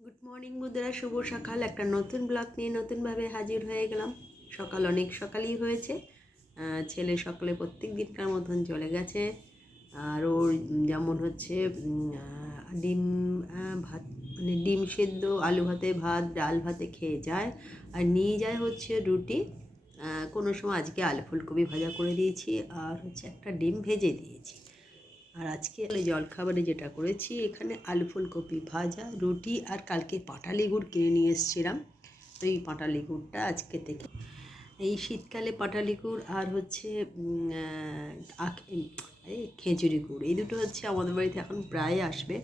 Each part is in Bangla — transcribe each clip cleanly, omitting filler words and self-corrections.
গুড মর্নিং বন্ধুরা, শুভ সকাল। একটা নতুন ব্লগ নিয়ে নতুনভাবে হাজির হয়ে গেলাম। সকাল অনেক সকালই হয়েছে। ছেলে সকালে প্রত্যেক দিনকার মতন চলে গেছে। আর ওর যেমন হচ্ছে ডিম ভাত, মানে ডিম সেদ্ধ, আলু ভাতে ভাত, ডাল ভাতে খেয়ে যায়। আর নিয়ে যায় হচ্ছে রুটি। কোনো সময় আজকে আলু ফুলকপি ভাজা করে দিয়েছি, আর হচ্ছে একটা ডিম ভেজে দিয়েছি। আর আজকে জলখাবারে যেটা করেছি, এখানে আলু ফুলকপি ভাজা, রুটি, আর কালকে পাটালি গুড় কিনে নিয়ে এসেছিলাম। তো এই পাটালি গুড়টা আজকে থেকে, এই শীতকালে পাটালি গুড় আর হচ্ছে খেজুরি গুড়, এই দুটো হচ্ছে আমাদের বাড়িতে এখন প্রায় আসবে।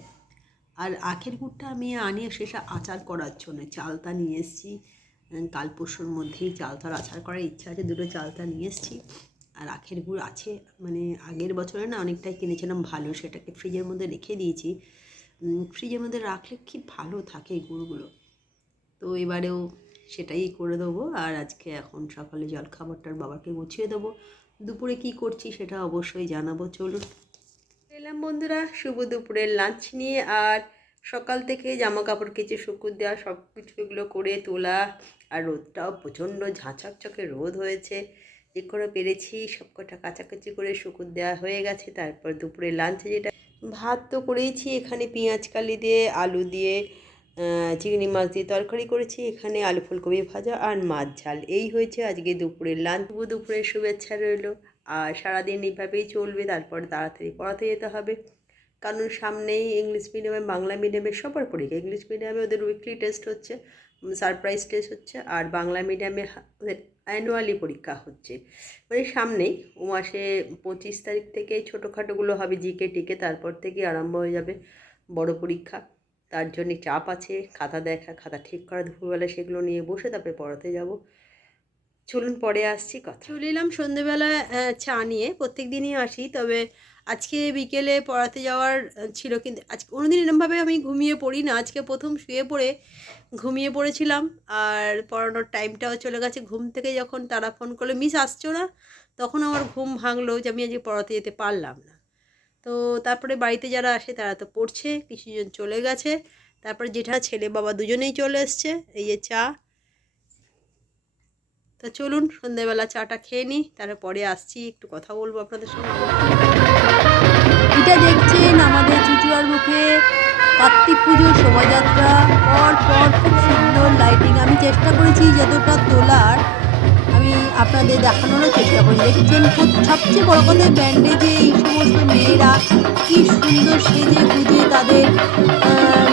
আর আখের গুড়টা আমি আনিয়ে সেটা আচার করার জন্য চালতা নিয়ে এসেছি। কাল পরশুর মধ্যেই চালতার আচার করার ইচ্ছা আছে, দুটো চালতা নিয়ে এসেছি। আর আখের গুড় আছে, মানে আগের বছরে না অনেকটাই কিনেছিলাম ভালো, সেটাকে ফ্রিজের মধ্যে রেখে দিয়েছি। ফ্রিজের মধ্যে রাখলে কি ভালো থাকে এই গুড়গুলো। তো এবারেও সেটাই করে দেবো। আর আজকে এখন সকালে জলখাবারটার বাবাকে গুছিয়ে দেবো। দুপুরে কি করছি সেটা অবশ্যই জানাবো। চলুন এলাম বন্ধুরা শুভ দুপুরের লাঞ্চ নিয়ে। আর সকাল থেকে জামা কাপড় কেচে শুকুর দেওয়া, সব কিছু এগুলো করে তোলা। আর রোদটাও প্রচণ্ড ঝাঁচকচকে রোদ হয়েছে। যে করে পেরেছি সব কটা কাচাকুচি করে শুকুর দেওয়া হয়ে গেছে। তারপর দুপুরে লাঞ্চে যেটা ভাত তো করেইছি, এখানে পেঁয়াজ কালি দিয়ে আলু দিয়ে চিংড়ি মাছ দিয়ে তরকারি করেছি। এখানে আলু ফুলকপি ভাজা আর মাছ ঝাল, এই হয়েছে আজকে দুপুরের লাঞ্চ। দুপুরের শুভেচ্ছা রইল। আর সারাদিন এইভাবেই চলবে, তারপর তাড়াতাড়ি পড়াতে যেতে হবে। কারণ সামনেই ইংলিশ মিডিয়ামে বাংলা মিডিয়ামে সবার পরীক্ষা। ইংলিশ মিডিয়ামে ওদের উইকলি টেস্ট হচ্ছে, সারপ্রাইজ টেস্ট হচ্ছে। আর বাংলা মিডিয়ামে ওদের অ্যানুয়ালি পরীক্ষা হচ্ছে, মানে সামনেই। ও মাসে 25 তারিখ থেকে ছোটোখাটোগুলো হবে, জিকে টিকে, তারপর থেকে আরম্ভ হয়ে যাবে বড় পরীক্ষা। তার জন্যে চাপ আছে, খাতা দেখা, খাতা ঠিক করা, দুপুরবেলা সেগুলো নিয়ে বসে তারপরে পড়াতে যাব। চলুন পরে আসছি কথা। চলে এলাম সন্ধেবেলা চা নিয়ে। প্রত্যেক দিনই আসি, তবে আজকে বিকেলে পড়াতে যাওয়ার ছিল। কিন্তু আজকে কোনোদিন এরমভাবে আমি ঘুমিয়ে পড়ি না। আজকে প্রথম শুয়ে পড়ে ঘুমিয়ে পড়েছিলাম, আর পড়ানোর টাইমটাও চলে গেছে। ঘুম থেকে যখন তারা ফোন করলো মিস আসছো না, তখন আমার ঘুম ভাঙলো যে আমি আজকে পড়াতে যেতে পারলাম না। তো তারপরে বাড়িতে যারা আসে তারা তো পড়ছে, কিছুজন চলে গেছে। তারপরে জেঠা ছেলে বাবা দুজনেই চলে এসছে। এই যে চা। তো চলুন সন্ধ্যেবেলা চাটা খেয়ে নিই, তারপরে আসছি, একটু কথা বলবো আপনাদের সঙ্গে। এটা দেখছেন আমাদের চুচুড়ার মুখে কার্তিক পুজোর শোভাযাত্রা। পর পর খুব সুন্দর লাইটিং। আমি চেষ্টা করেছি যতটা তোলার, আমি আপনাদের দেখানোরও চেষ্টা করি। দেখছেন সবচেয়ে বড় কথা, ব্যান্ডে যে এই সমস্ত মেয়েরা কি সুন্দর সেজে গুজে তাদের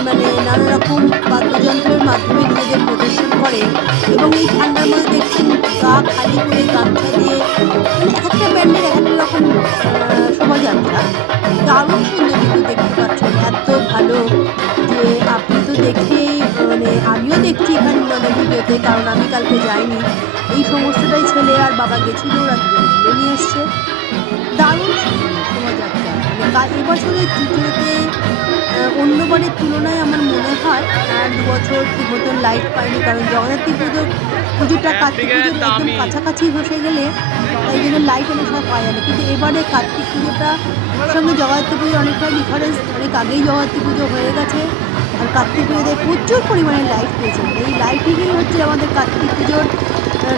মানে নানা রকম বাদ্যযন্ত্রের মাধ্যমে নিজেদের প্রদর্শন করে। এবং এই ঠান্ডার মধ্যে দেখছেন গা খালি করে গামছা দিয়ে, মানে এক একটা ব্যান্ডের এক একটা রকম শোভাযাত্রা। দারুণ সুন্দর কিন্তু দেখতে পাচ্ছেন, এত ভালো যে আপনি তো দেখেই, মানে আমিও দেখছি এখানে মানে ভিডিওতে, কারণ আমি কালকে যাইনি। এই সমস্তটাই ছেলে আর বাবা গেছিল, ওরা দুজনে তুলে নিয়ে এসছে। দারুণ সুন্দর শোভাযাত্রা। মানে এবছরের পুজোতে অন্যবারের তুলনায় আমার মনে হয় 2 বছর ঠিক মতন লাইট পাইনি, কারণ জগদ্ধাত্রী পুজোটা কার্তিক পুজোর একদম কাছাকাছি বসে গেলে তাই জন্য লাইট অনেক সময় পাওয়া যাবে। কিন্তু এবারে কার্তিক পুজোটা সঙ্গে জগদ্ধাত্রী পুজোর অনেকটা ডিফারেন্স, অনেক আগেই জগদ্ধাত্রী পুজো হয়ে গেছে। আর কার্তিক পুজোতে প্রচুর পরিমাণে লাইট পেয়েছে। এই লাইটিংই হচ্ছে আমাদের কার্তিক পুজোর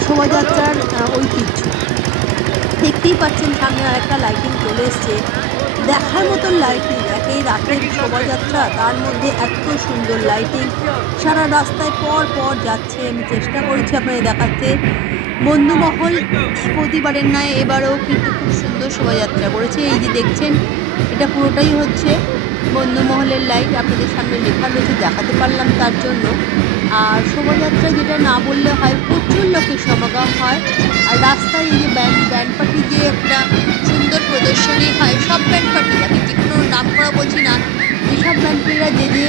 শোভাযাত্রার ঐতিহ্য। দেখতেই পাচ্ছেন সামনে আরেকটা লাইটিং চলে এসছে, দেখার মতন লাইটিং। এই রাতের শোভাযাত্রা, তার মধ্যে এত সুন্দর লাইটিং, সারা রাস্তায় পর পর যাচ্ছে। আমি চেষ্টা করেছি আপনাদের দেখাতে। বন্ধুমহল প্রতিবারের নয়, এবারেও কিন্তু খুব সুন্দর শোভাযাত্রা করেছে। এই যে দেখছেন, এটা পুরোটাই হচ্ছে বন্ধুমহলের লাইট। আপনাদের সামনে লেখা রয়েছে, দেখাতে পারলাম তার জন্য। আর শোভাযাত্রা যেটা না বললে হয়, প্রচুর লোকের সমাগম হয়। আর রাস্তায় এই যে ব্যান্ড পার্টি যে একটা সুন্দর প্রদর্শনী হয়, সব ব্যান্ড পার্টি, আমি যে কোনো নাম করা বলছি না, যেসব ব্যান্ড পার্টিরা যে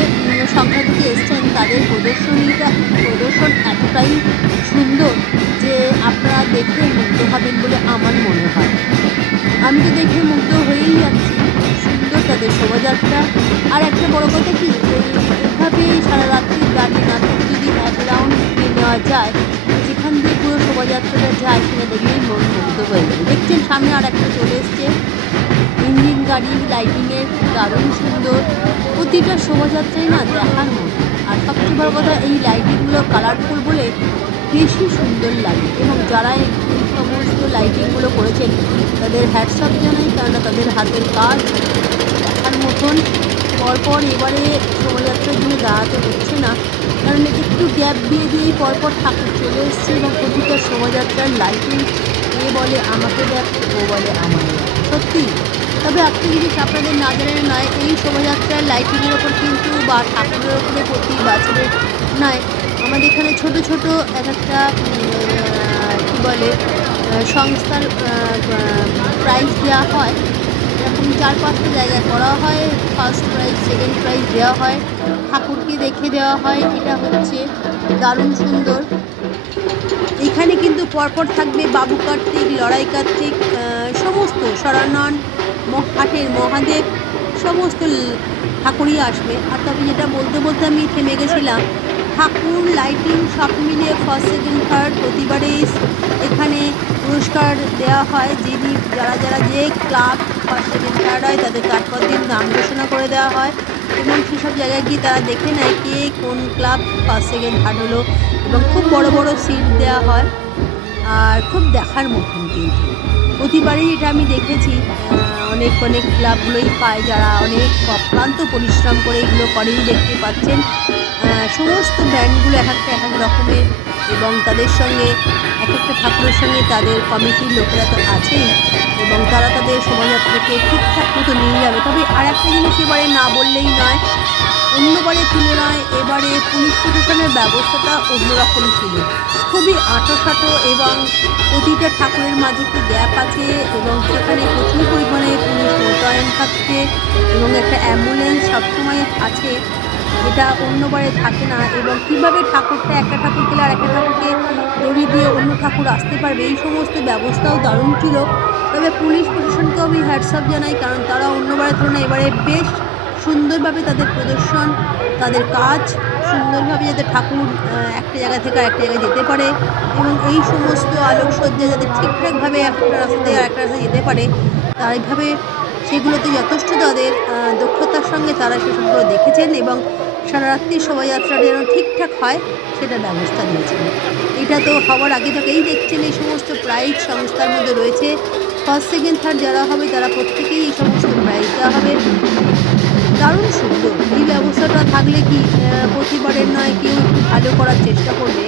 সংখ্যা থেকে এসছেন তাদের প্রদর্শন এতটাই সুন্দর যে আপনারা দেখে মুগ্ধ হবেন বলে আমার মনে হয়। আমি তো দেখে মুগ্ধ হয়েই যাচ্ছি, সুন্দর তাদের শোভাযাত্রা। আর একটা বড় কথা কি, এইভাবে সারা রাত্রি গাড়ি না থেকে যদি এক রাউন্ড নেওয়া যায়, যেখান দিয়ে পুরো শোভাযাত্রাটা যায়, সেটা দেখলেই মন মুগ্ধ হয়ে যাবে। দেখছেন সামনে আর একটা চলে এসছে ইঞ্জিন গাড়ি, লাইটিংয়ের দারুণ সুন্দর। প্রতিটা শোভাযাত্রাই না দেখার মতো। আর সবচেয়ে সবচেয়ে বড় কথা, এই লাইটিংগুলো কালারফুল বলে বেশি সুন্দর লাগে। এবং যারা এই সমস্ত লাইটিংগুলো করেছেন তাদের হ্যাটস অফ জানাই, কেননা তাদের হাতের কাজ দেখার মতন। পরপর এবারে শোভাযাত্রার জন্য দাঁড়াতে হচ্ছে না, কারণ একটু গ্যাপ দিয়ে দিয়েই পরপর ঠাকুর চলে এসছে এবং প্রতিটা শোভাযাত্রার লাইটিং এ বলে আমাকে দেখ, ও বলে আমাকে দেখ, সত্যি। তবে একটা জিনিস আপনাদের না জানানো নয়, এই শোভাযাত্রার লাইটিংয়ের ওপর কিন্তু বা ঠাকুরের ওপরে প্রতি বছরের নয়, আমাদের এখানে ছোট ছোট এক একটা কী বলে সংস্থার প্রাইজ দেওয়া হয়। এরকম 4-5টা জায়গায় করা হয়, ফার্স্ট প্রাইজ সেকেন্ড প্রাইজ দেওয়া হয়, ঠাকুরকে দেখে দেওয়া হয়। এটা হচ্ছে দারুণ সুন্দর। এখানে কিন্তু পরপর থাকবে বাবু কার্তিক, লড়াই কার্তিক, সমস্ত সরানন, হাটের মহাদেব, সমস্ত ঠাকুরই আসবে। আর তবে যেটা বলতে বলতে আমি থেমে গেছিলাম, ঠাকুর লাইটিং সব মিলিয়ে ফার্স্ট সেকেন্ড থার্ড প্রতিবারেই এখানে পুরস্কার দেওয়া হয়। যিনি যারা যে ক্লাব ফার্স্ট সেকেন্ড থার্ড হয় তাদের তারপর দিন নাম ঘোষণা করে দেওয়া হয় এবং সেসব জায়গায় গিয়ে তারা দেখে নেয় কে কোন ক্লাব ফার্স্ট সেকেন্ড থার্ড হলো এবং খুব বড় বড় সিট দেওয়া হয়। আর খুব দেখার মতন কিন্তু প্রতিবারই এটা আমি দেখেছি। অনেক অনেক ক্লাবগুলোই পায় যারা অনেক অক্লান্ত পরিশ্রম করে এগুলো করেই, দেখতে পাচ্ছেন সমস্ত ব্যান্ডগুলো এক এক রকমের এবং তাদের সঙ্গে এক একটা ঠাকুরের সঙ্গে তাদের কমিটির লোকেরা তো আছেই এবং তারা তাদের শোভাযাত্রাকে ঠিকঠাক মতো নিয়ে যাবে। তবে আর একটা জিনিস এবারে না বললেই নয়, অন্যবারের তুলনায় এবারে পুলিশ প্রশাসনের ব্যবস্থাটা অন্যরকম ছিল, খুবই আঁটোসাঁটো এবং প্রতিটা ঠাকুরের মাঝে একটু গ্যাপ আছে এবং সেখানে প্রচুর পরিমাণে পুলিশ মোতায়েন থাকছে এবং একটা অ্যাম্বুলেন্স সবসময় আছে, এটা অন্যবারে থাকে না। এবং কীভাবে ঠাকুরটা একটা ঠাকুর গেলে আর একটা ঠাকুরকে দড়ি দিয়ে অন্য ঠাকুর আসতে পারবে, এই সমস্ত ব্যবস্থাও দারুণ ছিল। তবে পুলিশ প্রশাসনকেও আমি হ্যাটস অফ জানাই, কারণ তারা অন্যবারের তুলনায় এবারে বেশ সুন্দরভাবে তাদের প্রদর্শন, তাদের কাজ সুন্দরভাবে যাতে ঠাকুর একটা জায়গা থেকে আরেকটা জায়গায় যেতে পারে এবং এই সমস্ত আলোকসজ্জা যাতে ঠিকঠাকভাবে একটা রাস্তা থেকে আরেকটা রাস্তায় যেতে পারে, তারা এইভাবে সেগুলোতে যথেষ্ট তাদের দক্ষতার সঙ্গে তারা সেসবগুলো দেখেছেন এবং সারা রাত্রির শোভাযাত্রাটা যেন ঠিকঠাক হয় সেটা ব্যবস্থা নিয়েছেন। এটা তো হওয়ার আগে থেকেই দেখছেন এই সমস্ত প্রাইজ সংস্থার মধ্যে রয়েছে। ফার্স্ট সেকেন্ড থার্ড যারা হবে তারা প্রত্যেকেই এই সমস্ত প্রাইজ দেওয়া হবে। দারুণ সুন্দর এই ব্যবস্থাটা থাকলে কি প্রতিবারের নয় কেউ একটু ভালো করার চেষ্টা করবে,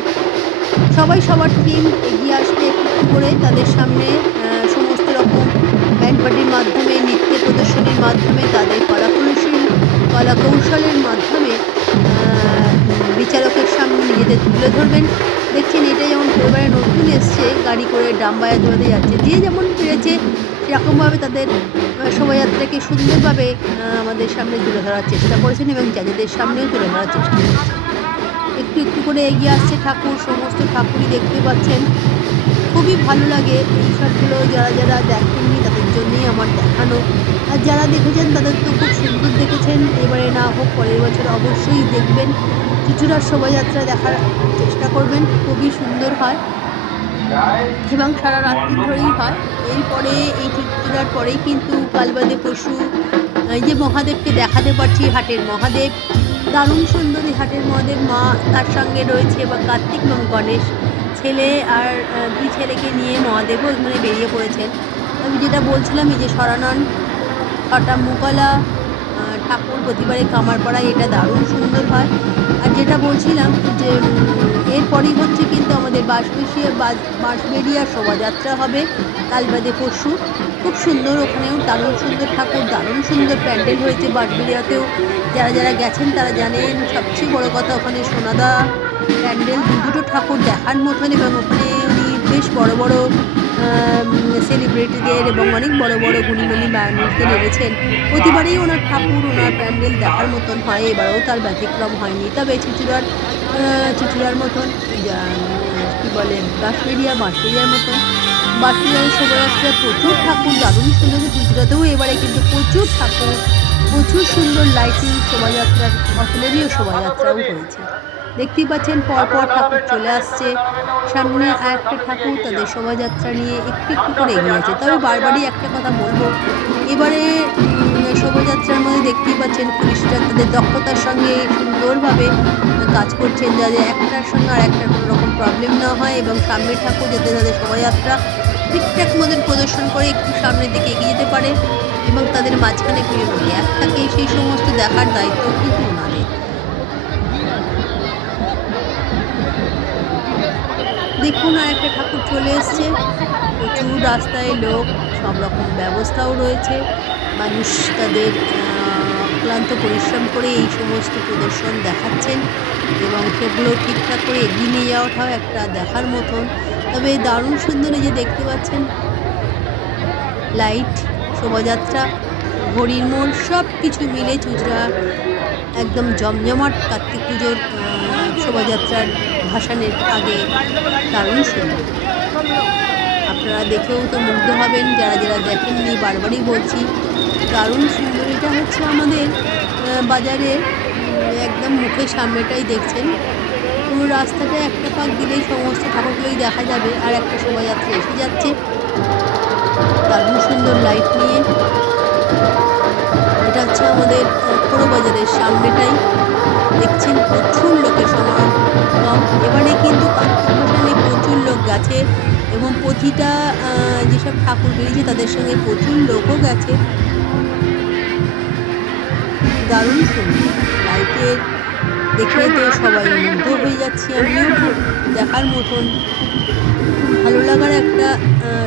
সবাই সবার টিম এগিয়ে আসবে একটু করে তাদের সামনে সমস্ত রকম ব্যান্ড পার্টির মাধ্যমে, নৃত্য প্রদর্শনীর মাধ্যমে, তাদের কলা কৌশলের মাধ্যমে বিচারকের সামনে নিজেদের তুলে ধরবেন। দেখছেন এটা যেমন পরিবারে নতুন এসছে, গাড়ি করে ডাম্বায়া ধরে যাচ্ছে, যে যেমন পেরেছে সেরকমভাবে তাদের শোভাযাত্রাকে সুন্দরভাবে আমাদের সামনে তুলে ধরার চেষ্টা করেছেন এবং জাজেদের সামনেও তুলে ধরার চেষ্টা করেছেন। একটু একটু করে এগিয়ে আসছে ঠাকুর, সমস্ত ঠাকুরই দেখতে পাচ্ছেন। খুবই ভালো লাগে এই সবগুলো, যারা যারা দেখেননি তাদের জন্যই আমার দেখানো, আর যারা দেখেছেন তাদের তো খুব সুন্দর দেখেছেন। এবারে না হোক পরের বছর অবশ্যই দেখবেন, চুঁচুড়ার শোভাযাত্রা দেখার চেষ্টা করবেন, খুবই সুন্দর হয় এবং সারা রাত্রি ধরেই হয়। এরপরে এই চুঁচুড়ার পরেই কিন্তু কাল বাদে পরশু এই যে মহাদেবকে দেখাতে পারছি, হাটের মহাদেব দারুণ সুন্দর। এই হাটের মহাদেব মা তার সঙ্গে রয়েছে বা কার্তিক এবং গণেশ, ছেলে আর দুই ছেলেকে নিয়ে মহাদেবও এখানে বেরিয়ে পড়েছেন। আমি যেটা বলছিলাম এই যে সরানন, ছটা মুকলা ঠাকুর প্রতিবারে কামারপাড়ায়, এটা দারুণ সুন্দর হয়। আর যেটা বলছিলাম যে এরপরই হচ্ছে কিন্তু আমাদের বাঁশবেড়িয়ার শোভাযাত্রা হবে কাল বাদে পরশু, খুব সুন্দর, ওখানেও দারুণ সুন্দর ঠাকুর, দারুণ সুন্দর প্যান্ডেল হয়েছে বাঁশবেড়িয়াতেও। যারা যারা গেছেন তারা জানেন। সবচেয়ে বড় কথা ওখানে সোনাদা প্যান্ডেল, দুটো ঠাকুর দেখার মতন এবং ওখানে উনি বেশ বড় বড় সেলিব্রিটিদের এবং অনেক বড় বড় গুণীমানী মানুষদের এনেছেন। প্রতিবারেই ওনার ঠাকুর, ওনার প্যান্ডেল দেখার মতন হয়, এবারেও তার ব্যতিক্রম হয়নি। তবে চুঁচুড়ার মতন কী বলে বাঁশবেড়িয়ার মতন বাঁশবেড়িয়ার শোভাযাত্রা প্রচুর ঠাকুর, দারুণ সুন্দর। চুঁচুড়াতেও এবারে কিন্তু প্রচুর ঠাকুর, প্রচুর সুন্দর লাইটিং, শোভাযাত্রার অতুলনীয় শোভাযাত্রাও হয়েছে। দেখতেই পাচ্ছেন পরপর ঠাকুর চলে আসছে, সামনে আর একটা ঠাকুর তাদের শোভাযাত্রা নিয়ে একটু একটু করে এগিয়ে আছে। তবে বারবারই একটা কথা বলবো, এবারে শোভাযাত্রার মধ্যে দেখতেই পাচ্ছেন পুলিশরা তাদের দক্ষতার সঙ্গে সুন্দরভাবে কাজ করছেন যাতে একটার সঙ্গে আর একটার কোনো রকম প্রবলেম না হয় এবং সামনের ঠাকুর যাতে তাদের শোভাযাত্রা ঠিকঠাক মতন প্রদর্শন করে একটু সামনের দিকে এগিয়ে যেতে পারে এবং তাদের মাঝখানে কোনো গ্যাপ থাকে সেই সমস্ত দেখার দায়িত্ব কিন্তু ওনাদের। দেখুন আর একটা ঠাকুর চলে এসছে, প্রচুর রাস্তায় লোক, সব রকম ব্যবস্থাও রয়েছে, মানুষ তাদের অক্লান্ত পরিশ্রম করে এই সমস্ত প্রদর্শন দেখাচ্ছেন এবং সেগুলো ঠিকঠাক করে এগিয়ে নিয়ে যাওয়াটাও একটা দেখার মতন। তবে দারুণ সুন্দর এই যে দেখতে পাচ্ছেন লাইট, শোভাযাত্রা, হরির মোড় সব কিছু মিলে চুঁচড়া একদম জমজমাট কার্তিক পুজোর শোভাযাত্রার ভাসানের আগে দারুণ সুন্দর। আপনারা দেখেও তো মুগ্ধ হবেন, যারা যারা দেখেননি বারবারই বলছি দারুণ সুন্দর। এটা হচ্ছে আমাদের বাজারের একদম মুখের সামনেটাই দেখছেন, পুরো রাস্তাটা একটা পাক দিলেই সমস্ত ঠাকুরগুলোই দেখা যাবে আর একটা শোভাযাত্রা এসে যাচ্ছে দারুণ সুন্দর লাইট নিয়ে। এটা হচ্ছে আমাদের পুরো বাজারের সামনেটাই দেখছেন, প্রচুর লোকের সমাগম। এবারে কিন্তু কার্তিক ভাসানে প্রচুর লোক গেছে এবং প্রতিটা যেসব ঠাকুর বেরিয়েছে তাদের সঙ্গে প্রচুর লোকও গেছে। দারুণ সুন্দর লাইটের দেখে তো সবাই মুগ্ধ হয়ে যাচ্ছি, আমিও খুব দেখার মতন ভালো লাগার একটা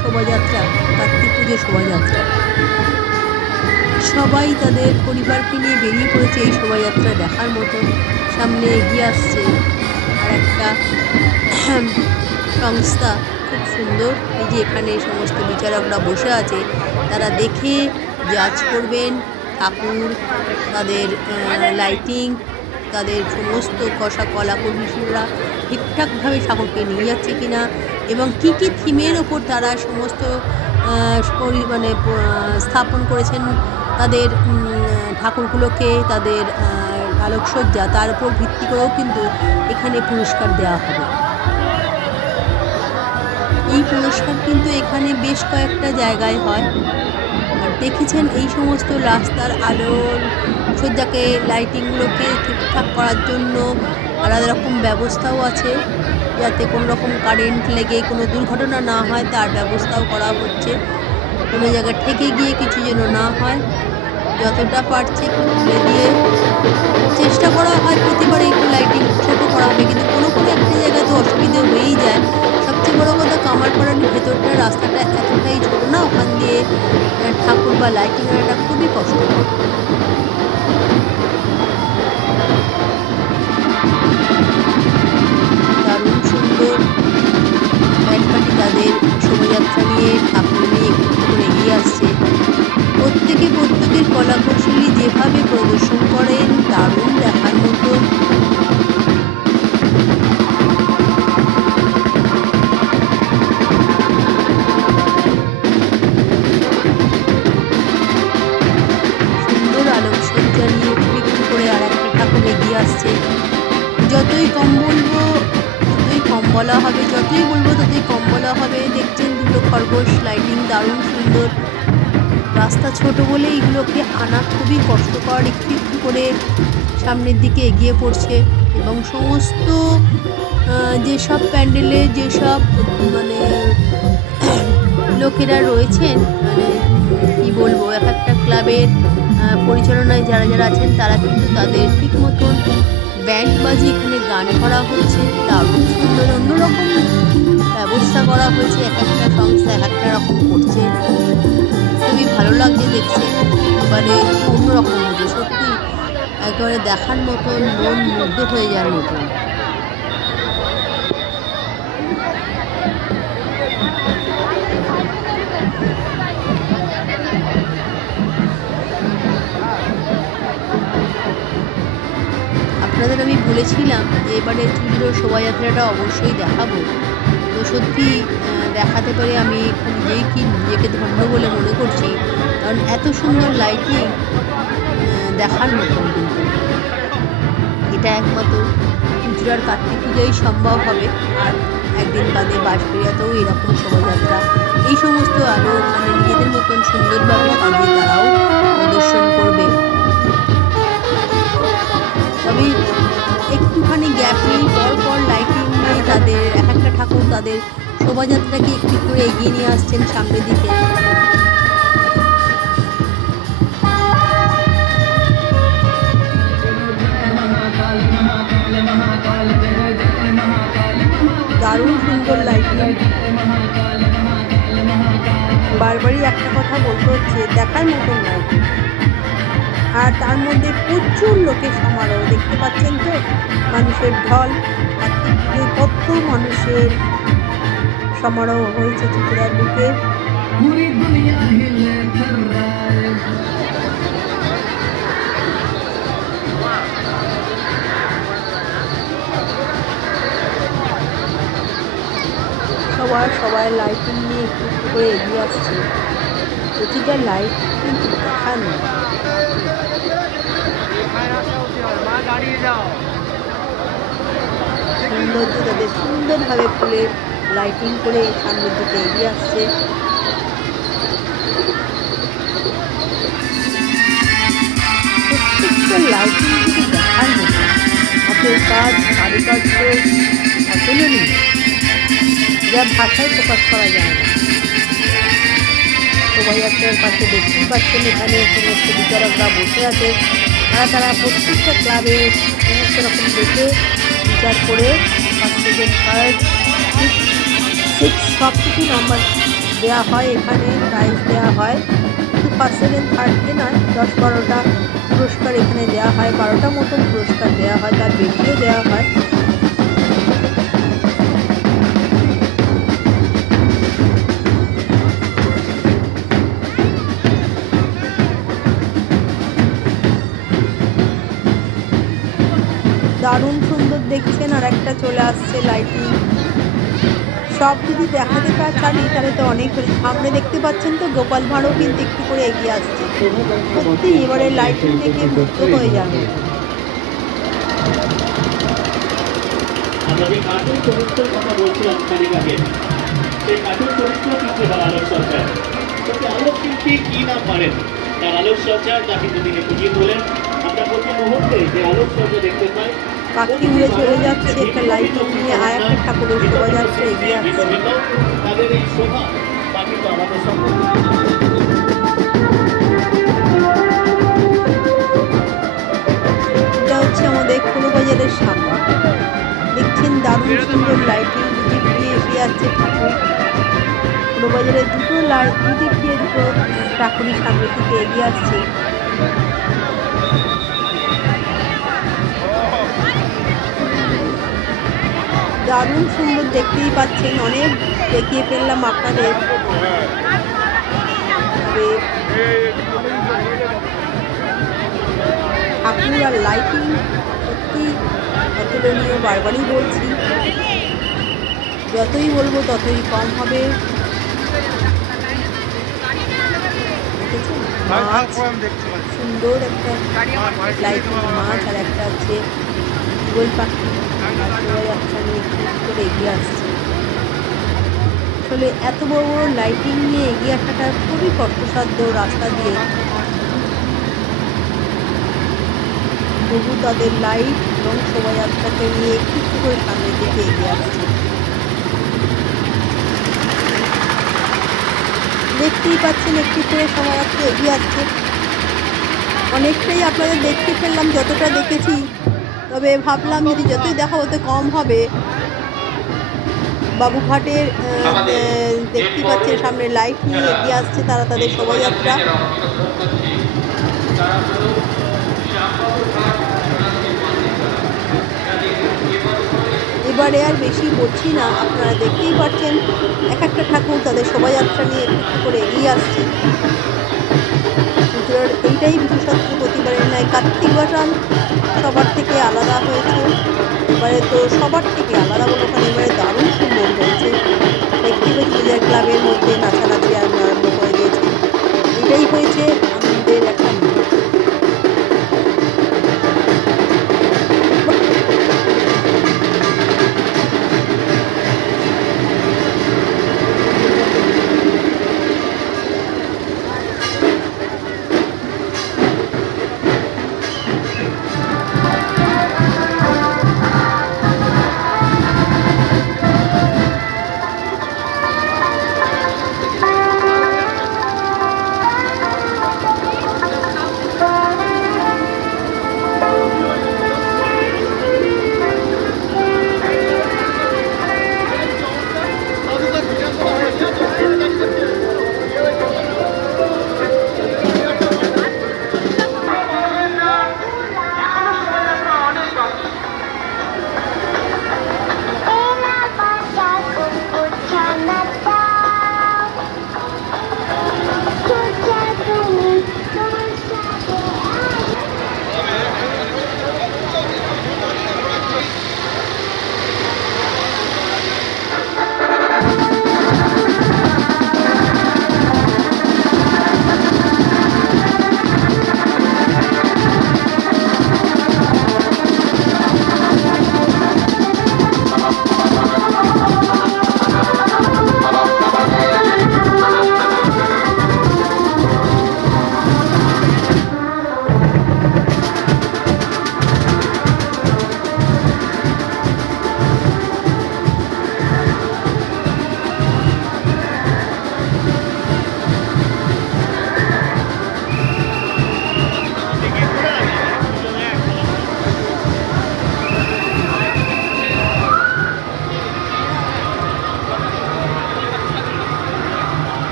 শোভাযাত্রা, কার্তিক পুজোর শোভাযাত্রা। সবাই তাদের পরিবারকে নিয়ে বেরিয়ে পড়েছে এই শোভাযাত্রা দেখার মতন। সামনে এগিয়ে আসছে আর একটা সংস্থা, খুব সুন্দর। এই যে এখানে সমস্ত বিচারকরা বসে আছে, তারা দেখে জাজ করবেন ঠাকুর, তাদের লাইটিং, তাদের সমস্ত কলাকুশলীরা ঠিকঠাকভাবে ঠাকুরকে নিয়ে যাচ্ছে কিনা এবং কী কী থিমের ওপর তারা সমস্ত মানে স্থাপন করেছেন তাদের ঠাকুরগুলোকে, তাদের আলোকসজ্জা, তার উপর ভিত্তি করেও কিন্তু এখানে পুরস্কার দেওয়া হবে। এই পুরস্কার কিন্তু এখানে বেশ কয়েকটা জায়গায় হয়। আর দেখেছেন এই সমস্ত রাস্তার আলোর সজ্জাকে, লাইটিংগুলোকে ঠিকঠাক করার জন্য আলাদা রকম ব্যবস্থাও আছে, যাতে কোনো রকম কারেন্ট লেগে কোনো দুর্ঘটনা না হয় তার ব্যবস্থাও করা হচ্ছে। কোনো জায়গায় ঠেকে গিয়ে কিছু যেন না হয়, যতটা পারছে খুলে দিয়ে চেষ্টা করা হয় প্রতিবারে একটু লাইটিং ছোটো করা হবে, কিন্তু কোনো কোনো একটা জায়গায় তো অসুবিধে হয়েই যায়। সবচেয়ে বড়ো কথা কামারপাড়ার ভেতরটা রাস্তাটা এতটাই ছোটো না, ওখান দিয়ে ঠাকুর বা লাইটিং আনাটা খুবই কষ্টকর। দারুণ সুন্দর ব্যান্ড পার্টি তাদের শোভাযাত্রা নিয়ে ঠাকুর নিয়ে একটু করে এগিয়ে আসছে। প্রত্যেকের কলাকৌশলী যেভাবে প্রদর্শন করেন দারুণ দেখার মতো। সুন্দর আলোকসজ্জা নিয়ে একটু করে আর একটা ঠাকুর এগিয়ে আসছে। যতই কম বলবো ততই কম বলা হবে, যতই বলবো ততই কম বলা হবে। দেখছেন দুটো খরগোশ লাইটিং দারুণ সুন্দর। রাস্তা ছোট বলে এইগুলোকে আনা খুবই কষ্টকর, একটু একটু করে সামনের দিকে এগিয়ে পড়ছে এবং সমস্ত যেসব প্যান্ডেলে যেসব মানে লোকেরা রয়েছেন, মানে কী বলবো, এক একটা ক্লাবের পরিচালনায় যারা যারা আছেন তারা কিন্তু তাদের ঠিক মতন ব্যান্ড বাজি এখানে গান করা হচ্ছে, দারুণ সুন্দর অন্যরকম ব্যবস্থা করা হয়েছে। এক একটা সংস্থা এক একটা রকম করছে, খুবই ভালো লাগছে দেখছে। এবারে অন্যরকম হচ্ছে, সত্যি একেবারে দেখার মতন, মন মুগ্ধ হয়ে যাওয়ার মতন। আপনাদের আমি বলেছিলাম যে এবারে চুঁচুড়ার শোভাযাত্রাটা অবশ্যই দেখাবো, তো সত্যি দেখাতে পারে আমি নিজেকে ধন্য বলে মনে করছি, কারণ এত সুন্দর লাইটিং দেখার মতন। কিন্তু এটা একমাত্র চুঁচুড়ার কার্তিক পুজোই সম্ভব হবে, আর একদিন বাদে বাঁশবেড়িয়াতেও এরকম শোভাযাত্রা এই সমস্ত আরও মানে নিজেদের মতন সুন্দরভাবে সাজিয়ে তারাও প্রদর্শন করবে। তবে একটুখানি গ্যাপ নেই, পর লাইটিং নিয়ে তাদের এক একটা ঠাকুর তাদের শোভাযাত্রাকে একটু করে এগিয়ে নিয়ে আসছেন সামনের দিকে। দারুণ সুন্দর লাইটিং। বারবারই একটা কথা বলতে হচ্ছে, দেখার মতন লাইটিং। আর তার মধ্যে প্রচুর লোকের সমারোহ, দেখতে পাচ্ছেন তো, মানুষের ঢল। কত মানুষের সমারোহ হয়েছে চুচুড়ার বুকে। সবাই লাইটিং নিয়ে একটু করে এগিয়ে আসছে। প্রতিটা লাইট কিন্তু দেখার নেই। সৌন্দর্য তাদের সুন্দরভাবে ফুলের লাইটিং করে সামনের দিকে এগিয়ে আসছে। প্রত্যেকটা লাইটিং কিন্তু দেখার মতো। হাতের কাজ, কারুকার্য অতুলনীয়, যা ভাষায় প্রকাশ করা যায় না। শোভাযাত্রার পাশে দেখতেই পাচ্ছেন এখানে সমস্ত বিচারকরা বসে আছে। তারা প্রত্যেকটা ক্লাবে সমস্ত রকম দেখে বিচার করে ফার্স্ট, সেকেন্ড, থার্ড, সিক্স সব কিছু নাম্বার দেওয়া হয়। এখানে প্রাইজ দেওয়া হয়, শুধু ফার্স্ট, সেকেন্ড, থার্ডকে নয়, 10-12টা পুরস্কার এখানে দেওয়া হয়। 12টা মতন পুরস্কার দেওয়া হয়, তার বেশিও দেওয়া হয়। দারুণ সুন্দর দেখছেন। আর একটা চলে আসছে লাইটিং। সব যদি দেখাতে পারি তাহলে তো অনেক। সামনে দেখতে পাচ্ছেন তো গোপাল ভাঁড়ও কিন্তু একটু করে এগিয়ে আসছে। সত্যি এবারে লাইটিং দেখে মুগ্ধ হয়ে যাবে। আমরা যে কার্টুন চরিত্রের কথা বলছিলাম খানিক আগে, সেই কার্টুন চরিত্র কিন্তু আলোক সরকার। আলোক শিল্পী কি না পারেন, তার আলোকসজ্জা তা কিন্তু তিনি ফুটিয়ে তোলেন। আমরা প্রতি মুহূর্তে যে আলোকসজ্জা দেখতে পাই, পাখি উড়ে চলে যাচ্ছে, একটা লাইটিং নিয়ে আর একটা ঠাকুরের শোভাযাত্রা এগিয়ে আসছে। তাদের এই শোভা তা কিন্তু আমাদের সম্পর্কে। এটা হচ্ছে আমাদের খোলবাজারের সামনে, দেখছেন দারুণ সুন্দর লাইটিং। দুদিক দিয়ে এগিয়ে যাচ্ছে ঠাকুর। খোলবাজারের দুদিক দিয়ে দুটো ঠাকুরই সামনের দিকে এগিয়ে আসছে। দারুণ সুন্দর, দেখতেই পাচ্ছেন। অনেক দেখিয়ে ফেললাম আপনাদের। ঠাকুর আর লাইটিং সত্যি অতুলনীয়, বারবারই বলছি। যতই বলবো ততই কম হবে। মাছ, সুন্দর একটা লাইটিং মাছ, আর একটা হচ্ছে গোল পাখি শোভাযাত্রা নিয়ে করে এগিয়ে আসছে। আসলে এত বড় বড় লাইটিং নিয়ে এগিয়ে আসাটা খুবই কষ্টসাধ্য রাস্তা দিয়ে। তবু তাদের লাইট এবং শোভাযাত্রাকে নিয়ে একটু করে সামনের দিকে এগিয়ে আসছে। দেখতেই পাচ্ছেন একটু করে শোভাযাত্রা এগিয়ে আসছে। অনেকটাই আপনাদের দেখতে ফেললাম যতটা দেখেছি, তবে ভাবলাম যদি যতই দেখা হতে কম হবে। বাবুঘাটের দেখতে পাচ্ছেন সামনে লাইট নিয়ে এগিয়ে আসছে তারা তাদের শোভাযাত্রা। এবারে আর বেশি বলছি না, আপনারা দেখতেই পাচ্ছেন এক একটা ঠাকুর তাদের শোভাযাত্রা নিয়ে একটু করে এগিয়ে আসছে। এইটাই বিশেষত্ব প্রতিবারের নয়। কার্তিক বাটান সবার থেকে আলাদা হয়েছে, এবারে তো সবার থেকে আলাদা বলে ওখানে এবারে দারুণ সুন্দর হয়েছে। দেখতে পাচ্ছি যে ক্লাবের মধ্যে নাচানাচি আরম্ভ করে দিয়েছে। এটাই হয়েছে আনন্দের একটা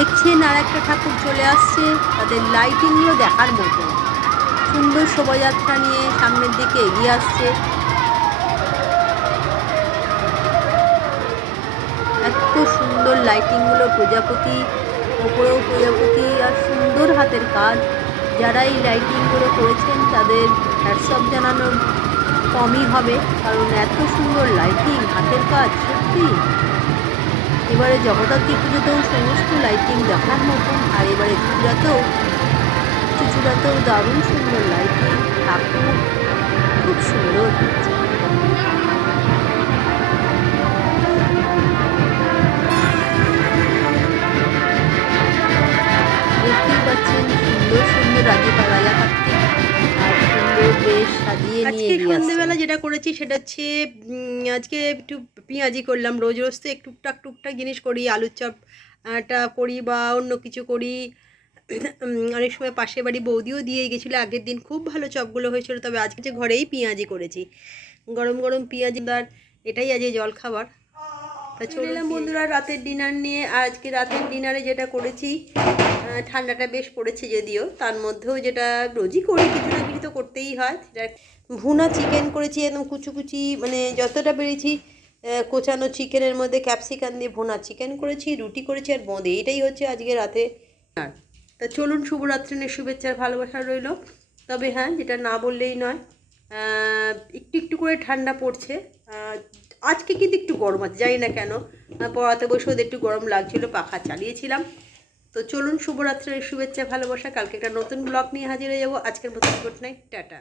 দেখছেন আর একটা ঠাকুর চলে আসছে, তাদের লাইটিংগুলো দেখার মতো। সুন্দর শোভাযাত্রা নিয়ে সামনের দিকে এগিয়ে আসছে। এত সুন্দর লাইটিংগুলো, প্রজাপতি, ওপরেও প্রজাপতি, আর সুন্দর হাতের কাজ। যারা এই লাইটিংগুলো করেছেন তাদের হ্যাটস অফ জানানোর কমই হবে, কারণ এত সুন্দর লাইটিং, হাতের কাজ সত্যি। এবারে জগদ্ধাত্রী পুজোতেও সমস্ত লাইটিং দেখার মতন, আর এবারে চুচুড়াতেও দারুণ সুন্দর লাইটিং, ঠাকুর খুব সুন্দর হচ্ছে। দেখতেই পাচ্ছেন সুন্দর সুন্দর রাজা কার্তিক আর সুন্দর বেশ সাজিয়ে নিয়ে আজকে সন্ধ্যেবেলা যেটা করেছি সেটা হচ্ছে আজকে একটু পেঁয়াজি করলাম। রোজ রোজ তো একটু টুকটাক জিনিস করি, আলুর চপটা করি বা অন্য কিছু করি। অনেক সময় পাশের বাড়ি বৌদিও দিয়ে গেছিলো আগের দিন, খুব ভালো চপগুলো হয়েছিল। তবে আজকে যে ঘরেই পেঁয়াজি করেছি, গরম গরম পেঁয়াজি, আর এটাই আজকে জল খাবার। তা চলে এলাম বন্ধুরা রাতের ডিনার নিয়ে। আর আজকে রাতের ডিনারে যেটা করেছি, ঠান্ডাটা বেশ পড়েছে যদিও, তার মধ্যেও যেটা রোজই করি, কিছু না কিছু তো করতেই হয়, সেটা ভুনা চিকেন করেছি, একদম কুচি মানে যতটা পেরেছি কোচানো চিকেনের মধ্যে ক্যাপসিকাম দিয়ে ভুনা চিকেন করেছি, রুটি করেছি আর বোঁদে। এটাই হচ্ছে আজকে রাতে ডিনার। তা চলুন, শুভরাত্রির শুভেচ্ছার ভালোবাসা রইল। তবে হ্যাঁ, যেটা না বললেই নয়, একটু একটু করে ঠান্ডা পড়ছে। আজকে কিন্তু একটু গরম আছে, জানি না কেন, পড়াতে বসে ওদের একটু গরম লাগছিল, পাখা চালিয়েছিলাম। তো চলুন, শুভরাত্রির শুভেচ্ছা ভালোবাসা। কালকে একটা নতুন ব্লগ নিয়ে হাজির হয়ে যাবো। আজকের মতো গুড নাইট, টাটা।